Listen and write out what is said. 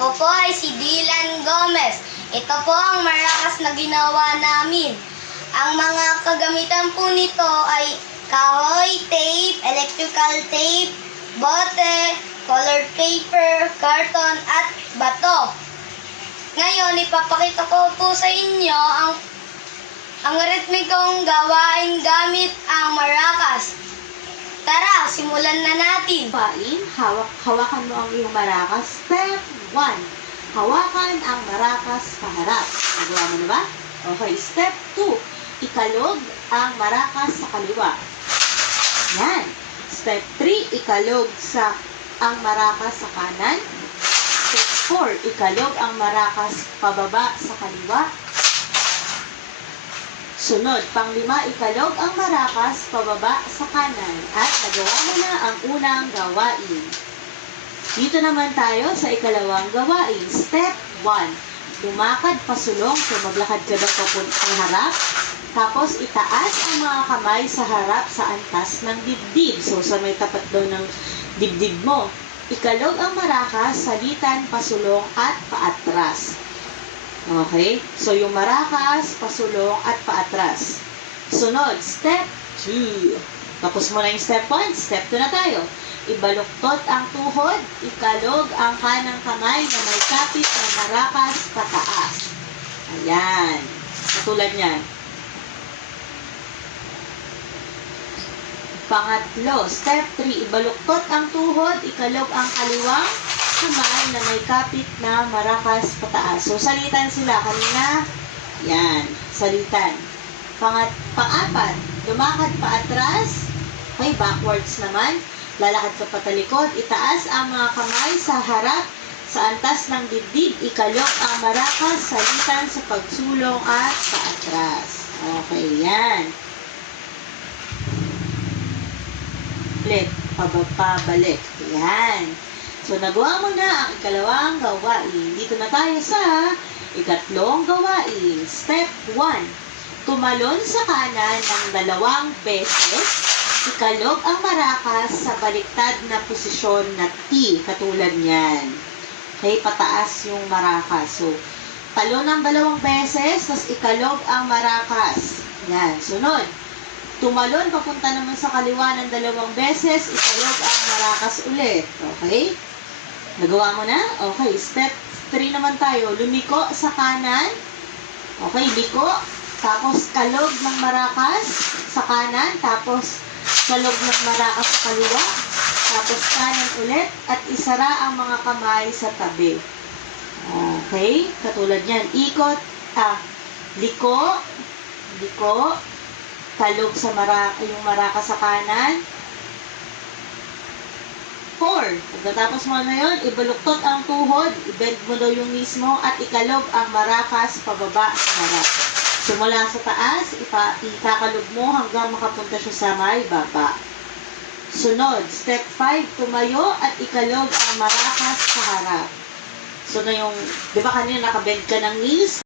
Ako po ay si Dylan Gomez. Ito po ang marakas na ginawa namin. Ang mga kagamitan po nito ay kahoy, tape, electrical tape, bote, colored paper, karton, at bato. Ngayon, ipapakita ko po sa inyo ang ang ritmikong gawain gamit ang marakas. Tara, simulan na natin. Pain, hawak, hawakan mo ang iyong marakas. Step 1. Hawakan ang marakas paharap. Nagawa mo na ba? Okay. Step 2. Ikalog ang marakas sa kaliwa. Yan. Step 3. Ikalog sa ang marakas sa kanan. Step 4. Ikalog ang marakas pababa sa kaliwa. Sunod, panglima, ikalog ang marakas pababa sa kanan at nagawa mo na ang unang gawain. Dito naman tayo sa ikalawang gawain. Step 1. Lumakad pasulong. So, maglakad ka daw papuntang harap. Tapos, itaas ang mga kamay sa harap sa antas ng dibdib. So, sa may tapat daw ng dibdib mo. Ikalog ang marakas, salitan, pasulong, at paatras. Okay? So, yung marakas, pasulong, at paatras. Sunod, step 2. Tapos mo na yung step 1, step 2 na tayo. Ibaluktot ang tuhod, ikalog ang kanang kamay na may kapit na marakas pataas. Ayan. Katulad niyan. Pangatlo, step 3, ibaluktot ang tuhod, ikalog ang kaliwang kamay na may kapit na marakas pataas. So, salitan sila kanina. Yan, salitan. Pangat, pang-apat, lumakad pa atras. Okay, backwards naman. Lalakad ka patalikod. Itaas ang mga kamay sa harap sa antas ng dibdib. Ikalog ang marakas, salitan sa pagsulong at sa atras. Okay, yan. Ulit, pababa-balik. Yan. So, nagawa mo na ang ikalawang gawain. Dito na tayo sa ikatlong gawain. Step 1. Tumalon sa kanan ng dalawang beses. Ikalog ang marakas sa baliktad na posisyon na T. Katulad niyan. Okay, pataas yung marakas. So, talon ng dalawang beses, tapos ikalog ang marakas. Yan. Sunod. Tumalon papunta naman sa kaliwa ng dalawang beses, ikalog ang marakas ulit. Okay? Nagawa mo na? Okay. Step 3 naman tayo. Lumiko sa kanan. Okay, liko. Tapos kalog ng marakas sa kanan. Tapos kalog ng marakas sa kaliwa. Tapos kanan ulit. At isara ang mga kamay sa tabi. Okay? Katulad yan. Ikot. Ah, liko. Liko. Kalog sa mara yung marakas sa kanan. 4. Pagkatapos mo na yun, ibaluktot ang tuhod, ibend mo daw yung mismo, at ikalog ang marakas pababa sa harap. Simula sa taas, ipa, ikakalog mo hanggang makapunta siya sa may baba. Sunod, step 5, tumayo at ikalog ang marakas sa harap. So na yung, di ba kanina nakabend ka ng knees?